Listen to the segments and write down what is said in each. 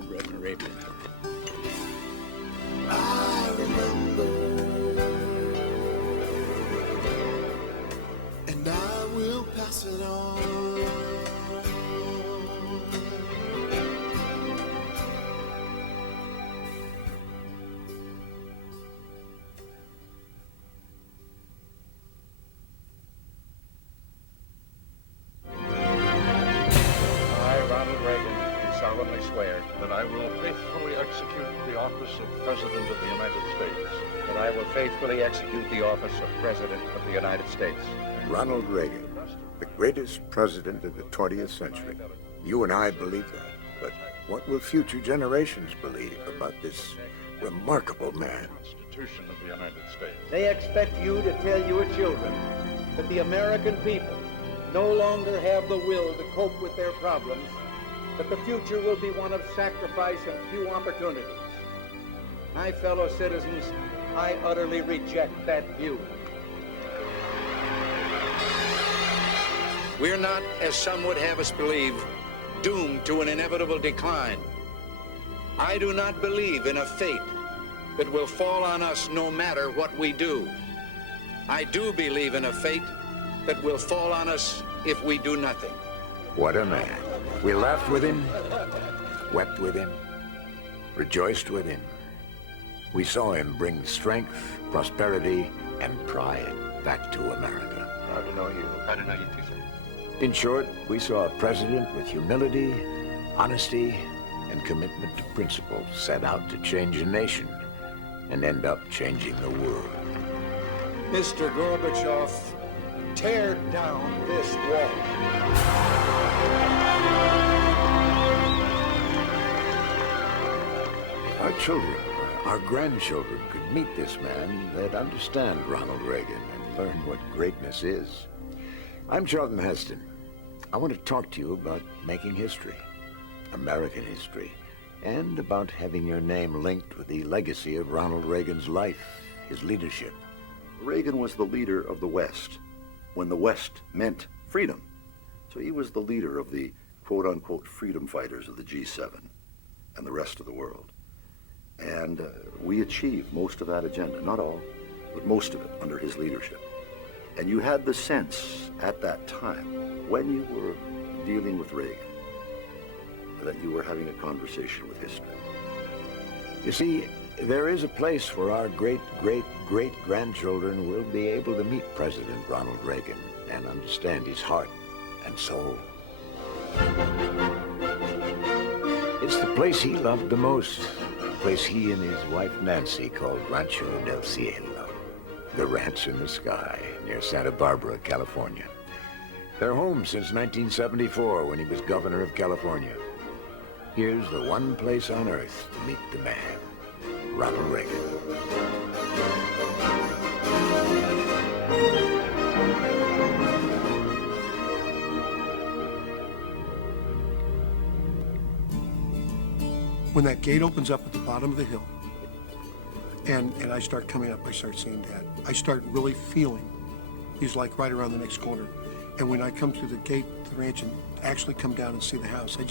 purebred Arabian. I remember, and I will pass it on. Solemnly swear that I will faithfully execute the office of President of the United States. That I will faithfully execute the office of President of the United States. Ronald Reagan, the greatest president of the 20th century. You and I believe that, but what will future generations believe about this remarkable man? Constitution of the United States. They expect you to tell your children that the American people no longer have the will to cope with their problems, that the future will be one of sacrifice and few opportunities. My fellow citizens, I utterly reject that view. We're not, as some would have us believe, doomed to an inevitable decline. I do not believe in a fate that will fall on us no matter what we do. I do believe in a fate that will fall on us if we do nothing. What a man. We laughed with him, wept with him, rejoiced with him. We saw him bring strength, prosperity, and pride back to America. Proud to know you. Proud to know you too, sir. In short, we saw a president with humility, honesty, and commitment to principle set out to change a nation and end up changing the world. Mr. Gorbachev, tear down this wall. Our children, our grandchildren could meet this man, they'd understand Ronald Reagan and learn what greatness is. I'm Charlton Heston. I want to talk to you about making history, American history, and about having your name linked with the legacy of Ronald Reagan's life, his leadership. Reagan was the leader of the West when the West meant freedom. So he was the leader of the quote-unquote freedom fighters of the G7 and the rest of the world. And we achieved most of that agenda, not all, but most of it under his leadership. And you had the sense at that time, when you were dealing with Reagan, that you were having a conversation with history. You see, there is a place where our great-great-great-grandchildren will be able to meet President Ronald Reagan and understand his heart and soul. It's the place he loved the most, the place he and his wife Nancy called Rancho del Cielo, the ranch in the sky near Santa Barbara, California. Their home since 1974 when he was governor of California. Here's the one place on earth to meet the man, Ronald Reagan. When that gate opens up at the bottom of the hill, and I start coming up, I start seeing Dad. I start really feeling he's like right around the next corner. And when I come through the gate to the ranch and actually come down and see the house, and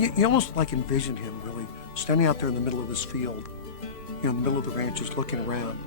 you almost like envision him really standing out there in the middle of this field, in the middle of the ranch, just looking around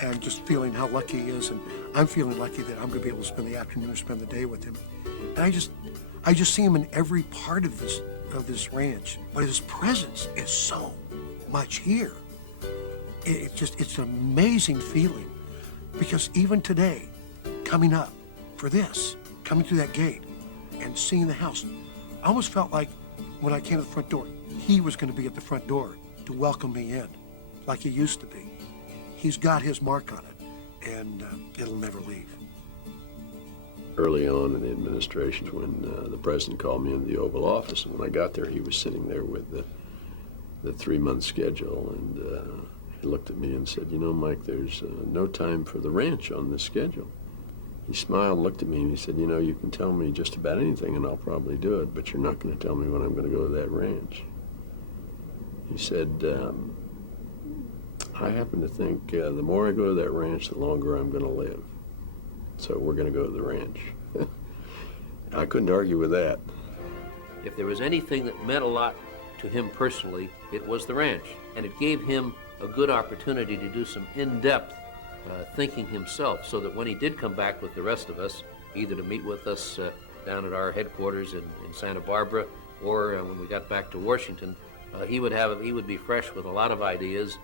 and just feeling how lucky he is. And I'm feeling lucky that I'm gonna be able to spend the afternoon or spend the day with him. And I just see him in every part of this ranch, but his presence is so much here. It's an amazing feeling, because even today, coming up for this, coming through that gate and seeing the house, I almost felt like when I came to the front door, he was going to be at the front door to welcome me in, like he used to be. He's got his mark on it, and it'll never leave. Early on in the administration, when the president called me into the Oval Office, and when I got there, he was sitting there with the 3-month schedule, and he looked at me and said, "You know, Mike, there's no time for the ranch on this schedule." He smiled, looked at me, and he said, "You know, you can tell me just about anything, and I'll probably do it, but you're not going to tell me when I'm going to go to that ranch." He said, "I happen to think the more I go to that ranch, the longer I'm going to live. So we're going to go to the ranch." I couldn't argue with that. If there was anything that meant a lot to him personally, it was the ranch. And it gave him a good opportunity to do some in-depth thinking himself, so that when he did come back with the rest of us, either to meet with us down at our headquarters in Santa Barbara, or when we got back to Washington, he would be fresh with a lot of ideas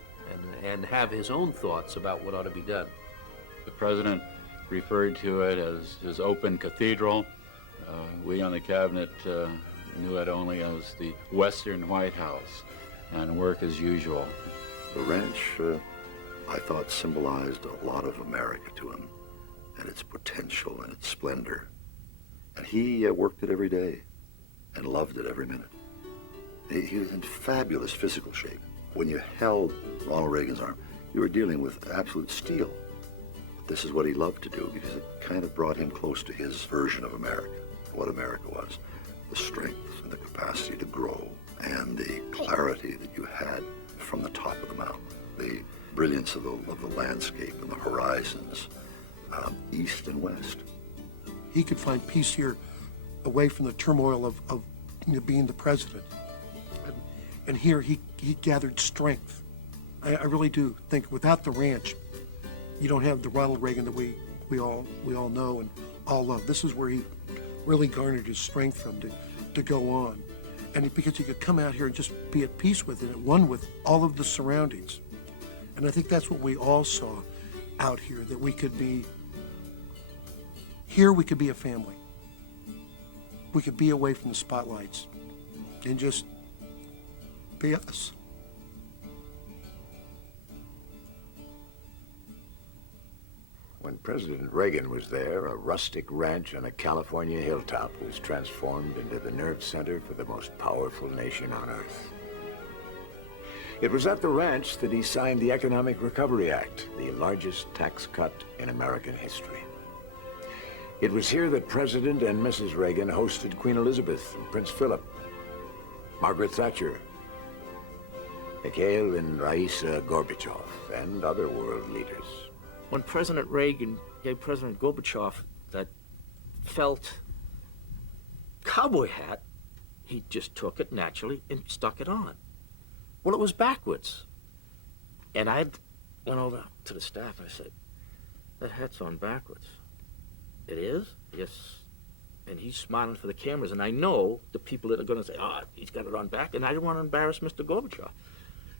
and have his own thoughts about what ought to be done. The president referred to it as his open cathedral. We on the cabinet knew it only as the Western White House, and work as usual. The ranch, I thought, symbolized a lot of America to him, and its potential and its splendor. And he worked it every day and loved it every minute. He was in fabulous physical shape. When you held Ronald Reagan's arm, you were dealing with absolute steel. But this is what he loved to do, because it kind of brought him close to his version of America, what America was. The strength and the capacity to grow, and the clarity that you had from the top of the mountain, the brilliance of the landscape and the horizons, east and west. He could find peace here away from the turmoil of being the president. And here he gathered strength. I really do think without the ranch, you don't have the Ronald Reagan that we all know and all love. This is where he really garnered his strength from to go on. And because he could come out here and just be at peace with it, at one with all of the surroundings. And I think that's what we all saw out here, that we could be, here we could be a family. We could be away from the spotlights and just be us. When President Reagan was there, a rustic ranch on a California hilltop was transformed into the nerve center for the most powerful nation on earth. It was at the ranch that he signed the Economic Recovery Act, the largest tax cut in American history. It was here that President and Mrs. Reagan hosted Queen Elizabeth and Prince Philip, Margaret Thatcher, Mikhail and Raisa Gorbachev, and other world leaders. When President Reagan gave President Gorbachev that felt cowboy hat, he just took it naturally and stuck it on. Well, it was backwards. And I went over to the staff and I said, that hat's on backwards. It is? Yes. And he's smiling for the cameras, and I know the people that are going to say, he's got it on back, and I didn't want to embarrass Mr. Gorbachev.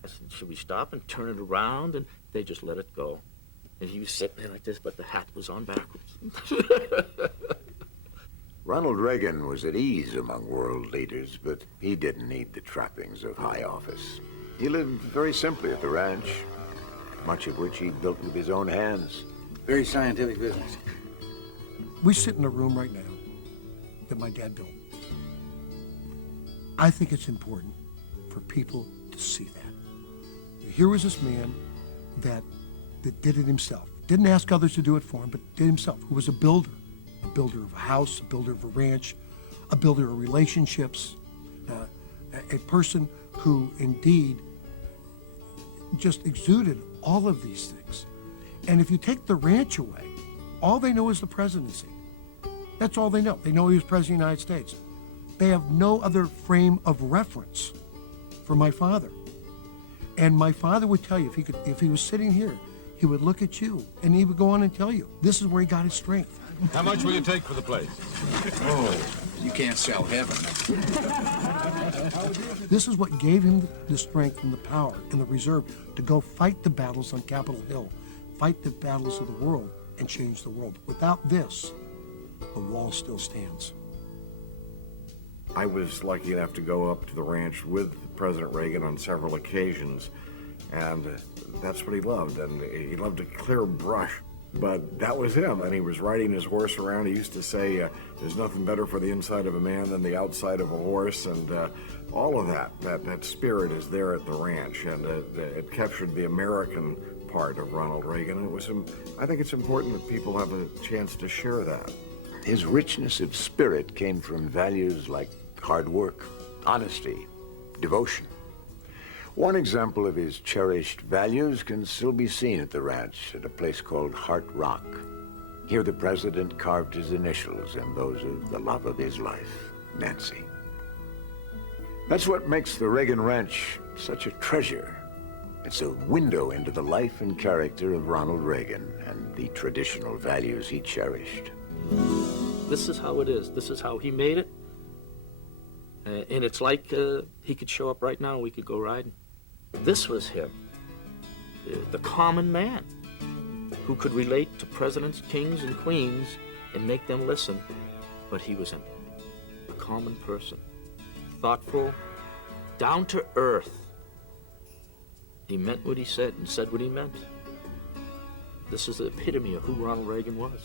I said, should we stop and turn it around? And they just let it go. And he was sitting there like this, but the hat was on backwards. Ronald Reagan was at ease among world leaders, but he didn't need the trappings of high office. He lived very simply at the ranch, much of which he built with his own hands. Very scientific business. We sit in a room right now that my dad built. I think it's important for people to see that. Here was this man that did it himself. Didn't ask others to do it for him, but did himself, who was a builder of a house, a builder of a ranch, a builder of relationships, a person who indeed just exuded all of these things. And if you take the ranch away, all they know is the presidency. That's all they know. They know he was president of the United States. They have no other frame of reference for my father. And my father would tell you, if he was sitting here, he would look at you and he would go on and tell you, this is where he got his strength. How much will you take for the place? Oh, you can't sell heaven. This is what gave him the strength and the power and the reserve to go fight the battles on Capitol Hill, fight the battles of the world, and change the world. Without this, the wall still stands. I was lucky enough to go up to the ranch with President Reagan on several occasions, and that's what he loved, and he loved to clear brush. But that was him, and he was riding his horse around. He used to say, there's nothing better for the inside of a man than the outside of a horse, and all of that spirit is there at the ranch, and it captured the American part of Ronald Reagan. And I think it's important that people have a chance to share that. His richness of spirit came from values like hard work, honesty, devotion. One example of his cherished values can still be seen at the ranch at a place called Heart Rock. Here the president carved his initials and those of the love of his life, Nancy. That's what makes the Reagan Ranch such a treasure. It's a window into the life and character of Ronald Reagan and the traditional values he cherished. This is how it is. This is how he made it. And it's like he could show up right now and we could go riding. This was him, the common man, who could relate to presidents, kings, and queens and make them listen. But he was a common person, thoughtful, down to earth. He meant what he said and said what he meant. This is the epitome of who Ronald Reagan was.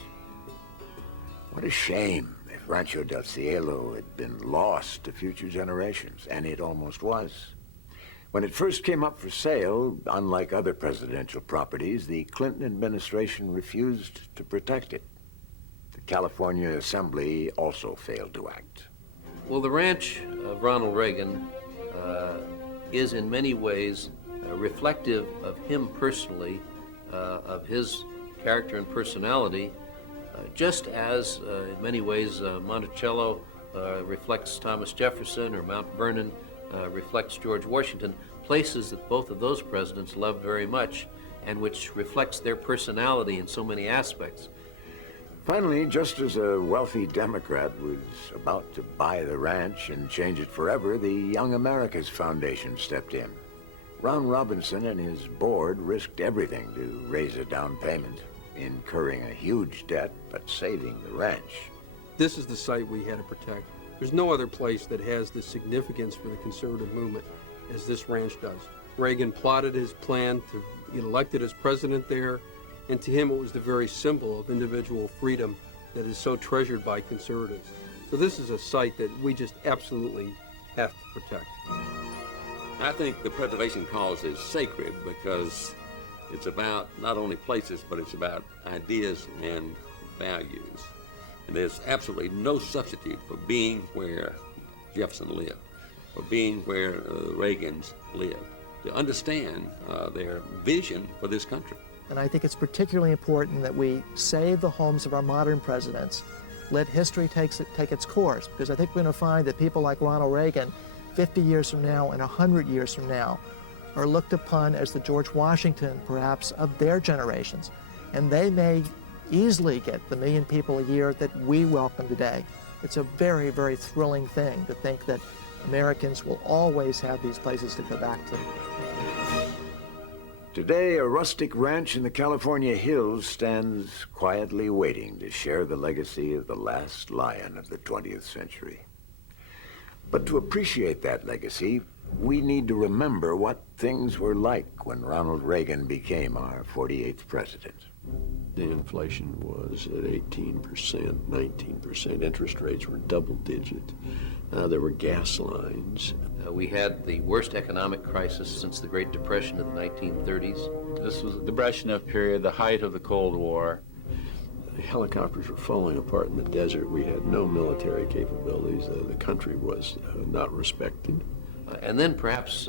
What a shame if Rancho del Cielo had been lost to future generations, and it almost was. When it first came up for sale, unlike other presidential properties, the Clinton administration refused to protect it. The California Assembly also failed to act. Well, the ranch of Ronald Reagan is in many ways reflective of him personally, of his character and personality, just as in many ways Monticello reflects Thomas Jefferson, or Mount Vernon reflects George Washington, places that both of those presidents loved very much and which reflects their personality in so many aspects. Finally, just as a wealthy Democrat was about to buy the ranch and change it forever, the Young America's Foundation stepped in. Ron Robinson and his board risked everything to raise a down payment, incurring a huge debt, but saving the ranch. This is the site we had to protect. There's no other place that has the significance for the conservative movement as this ranch does. Reagan plotted his plan to get elected as president there, and to him it was the very symbol of individual freedom that is so treasured by conservatives. So this is a site that we just absolutely have to protect. I think the preservation cause is sacred because it's about not only places, but it's about ideas and values. And there's absolutely no substitute for being where Jefferson lived, for being where the Reagans lived, to understand their vision for this country. And I think it's particularly important that we save the homes of our modern presidents, let history take its course, because I think we're going to find that people like Ronald Reagan, 50 years from now and 100 years from now, are looked upon as the George Washington, perhaps, of their generations. And they may easily get the 1 million people a year that we welcome today. It's a very, very thrilling thing to think that Americans will always have these places to go back to. Today, a rustic ranch in the California hills stands quietly waiting to share the legacy of the last lion of the 20th century. But to appreciate that legacy, we need to remember what things were like when Ronald Reagan became our 48th president. The inflation was at 18%, 19%. Interest rates were double-digit. There were gas lines. We had the worst economic crisis since the Great Depression of the 1930s. This was the Brezhnev period, the height of the Cold War. The helicopters were falling apart in the desert. We had no military capabilities. The country was not respected. And then perhaps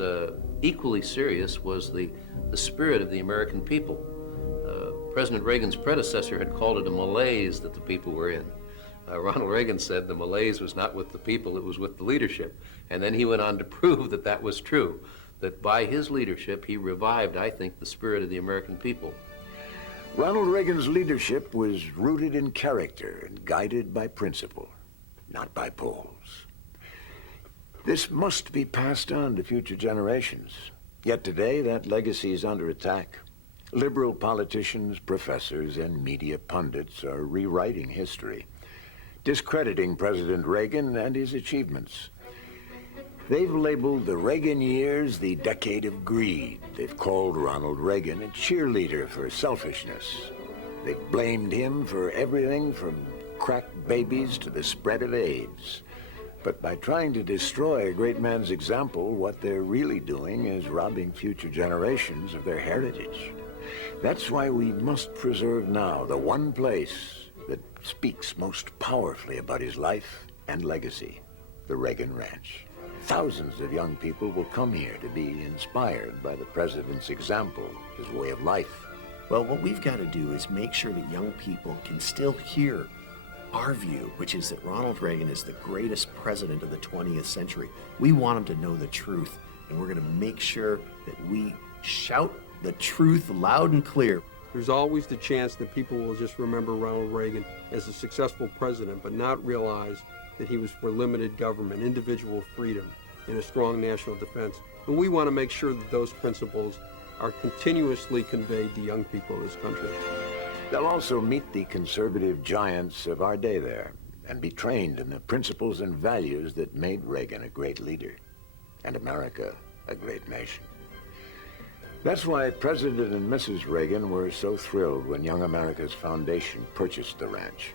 equally serious was the spirit of the American people. President Reagan's predecessor had called it a malaise that the people were in. Ronald Reagan said the malaise was not with the people, it was with the leadership. And then he went on to prove that that was true, that by his leadership he revived, I think, the spirit of the American people. Ronald Reagan's leadership was rooted in character and guided by principle, not by polls. This must be passed on to future generations. Yet today, that legacy is under attack. Liberal politicians, professors, and media pundits are rewriting history, discrediting President Reagan and his achievements. They've labeled the Reagan years the decade of greed. They've called Ronald Reagan a cheerleader for selfishness. They've blamed him for everything from crack babies to the spread of AIDS. But by trying to destroy a great man's example, what they're really doing is robbing future generations of their heritage. That's why we must preserve now the one place that speaks most powerfully about his life and legacy, the Reagan Ranch. Thousands of young people will come here to be inspired by the president's example, his way of life. Well, what we've got to do is make sure that young people can still hear our view, which is that Ronald Reagan is the greatest president of the 20th century. We want him to know the truth, and we're going to make sure that we shout the truth loud and clear. There's always the chance that people will just remember Ronald Reagan as a successful president, but not realize that he was for limited government, individual freedom, and a strong national defense. And we want to make sure that those principles are continuously conveyed to young people of this country. They'll also meet the conservative giants of our day there and be trained in the principles and values that made Reagan a great leader and America a great nation. That's why President and Mrs. Reagan were so thrilled when Young America's Foundation purchased the ranch.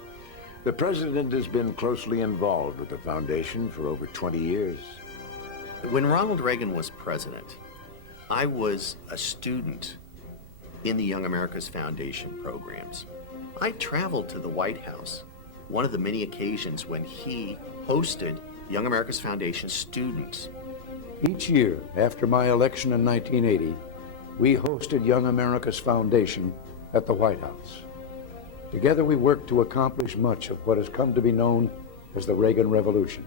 The president has been closely involved with the foundation for over 20 years. When Ronald Reagan was president, I was a student in the Young America's Foundation programs. I traveled to the White House, one of the many occasions when he hosted Young America's Foundation students. Each year after my election in 1980, we hosted Young America's Foundation at the White House. Together we worked to accomplish much of what has come to be known as the Reagan Revolution.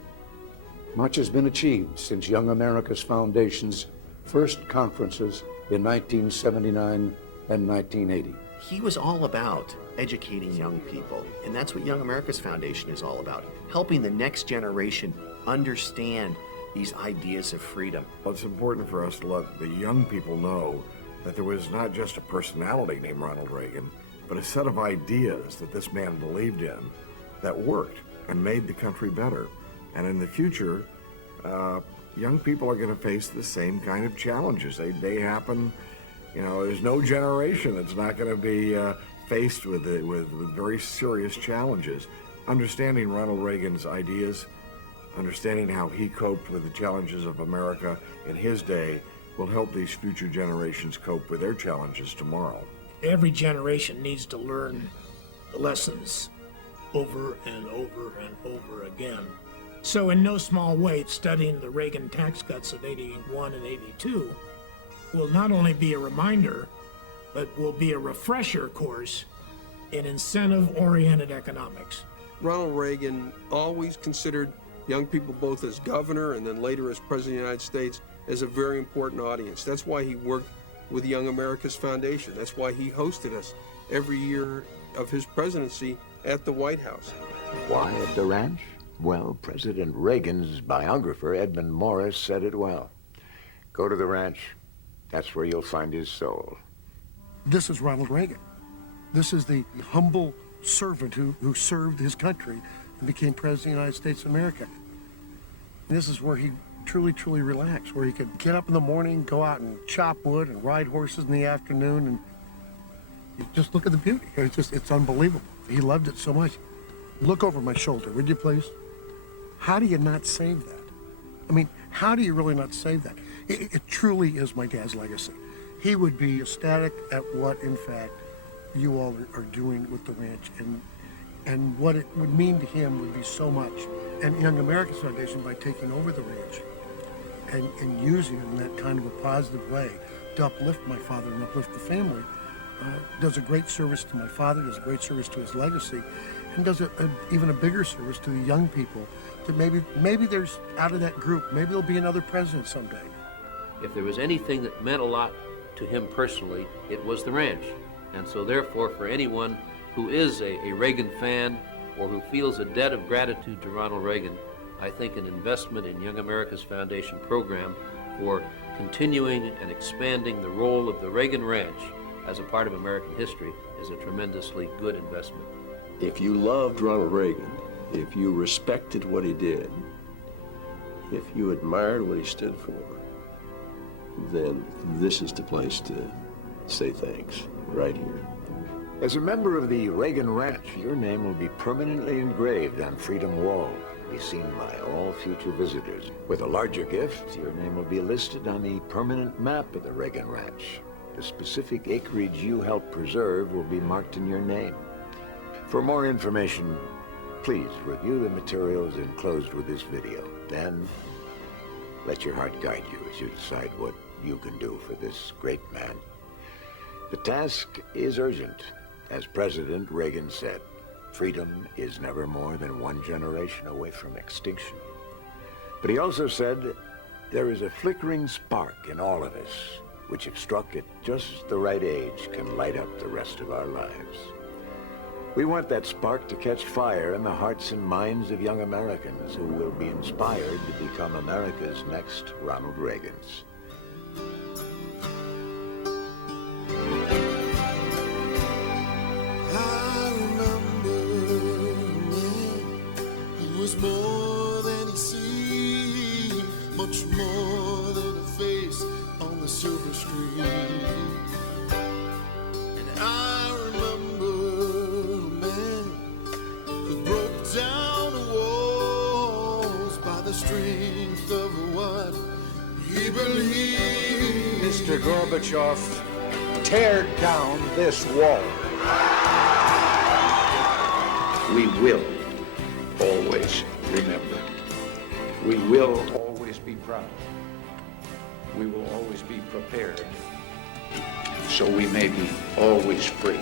Much has been achieved since Young America's Foundation's first conferences in 1979 and 1980. He was all about educating young people, and that's what Young America's Foundation is all about, helping the next generation understand these ideas of freedom. Well, it's important for us to let the young people know that there was not just a personality named Ronald Reagan, but a set of ideas that this man believed in that worked and made the country better. And in the future, young people are going to face the same kind of challenges. They happen, you know, there's no generation that's not going to be faced with very serious challenges. Understanding Ronald Reagan's ideas, understanding how he coped with the challenges of America in his day will help these future generations cope with their challenges tomorrow. Every generation needs to learn the lessons over and over and over again. So in no small way, studying the Reagan tax cuts of 81 and 82 will not only be a reminder, but will be a refresher course in incentive-oriented economics. Ronald Reagan always considered young people, both as governor and then later as president of the United States, as a very important audience. That's why he worked with Young America's Foundation. That's why he hosted us every year of his presidency at the White House. Why at the ranch? Well, President Reagan's biographer, Edmund Morris, said it well. Go to the ranch. That's where you'll find his soul. This is Ronald Reagan. This is the humble servant who served his country and became president of the United States of America. And this is where he truly, truly relaxed, where he could get up in the morning, go out and chop wood and ride horses in the afternoon, and you just look at the beauty. It's unbelievable. He loved it so much. Look over my shoulder, would you please? How do you not save that? I mean, how do you really not save that? It truly is my dad's legacy. He would be ecstatic at what, in fact, you all are doing with the ranch, and what it would mean to him would be so much. And Young America's Foundation, by taking over the ranch and using it in that kind of a positive way to uplift my father and uplift the family, does a great service to my father, does a great service to his legacy, and does even a bigger service to the young people that maybe there's, out of that group, maybe there'll be another president someday. If there was anything that meant a lot to him personally, it was the ranch. And so therefore, for anyone who is a Reagan fan or who feels a debt of gratitude to Ronald Reagan, I think an investment in Young America's Foundation program for continuing and expanding the role of the Reagan Ranch as a part of American history is a tremendously good investment. If you loved Ronald Reagan, if you respected what he did, if you admired what he stood for, then this is the place to say thanks, right here. As a member of the Reagan Ranch, your name will be permanently engraved on Freedom Wall, be seen by all future visitors. With a larger gift, your name will be listed on the permanent map of the Reagan Ranch. The specific acreage you help preserve will be marked in your name. For more information, please review the materials enclosed with this video. Then, let your heart guide you as you decide what you can do for this great man. The task is urgent. As President Reagan said, freedom is never more than one generation away from extinction. But he also said, there is a flickering spark in all of us, which if struck at just the right age, can light up the rest of our lives. We want that spark to catch fire in the hearts and minds of young Americans who will be inspired to become America's next Ronald Reagans. I remember a man who was more than he seemed, much more than a face on the silver screen. And I remember a man who broke down the walls by the strength of what he believed. Mr. Gorbachev, tear down this wall. We will always remember. We will always be proud. We will always be prepared. So we may be always free.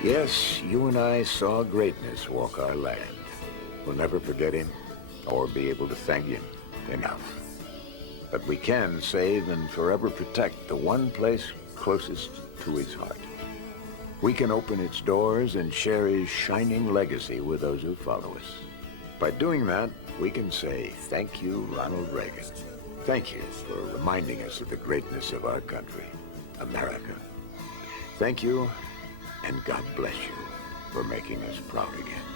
Yes, you and I saw greatness walk our land. We'll never forget him or be able to thank him enough. But we can save and forever protect the one place closest to his heart. We can open its doors and share his shining legacy with those who follow us. By doing that, we can say, thank you, Ronald Reagan. Thank you for reminding us of the greatness of our country, America. Thank you, and God bless you for making us proud again.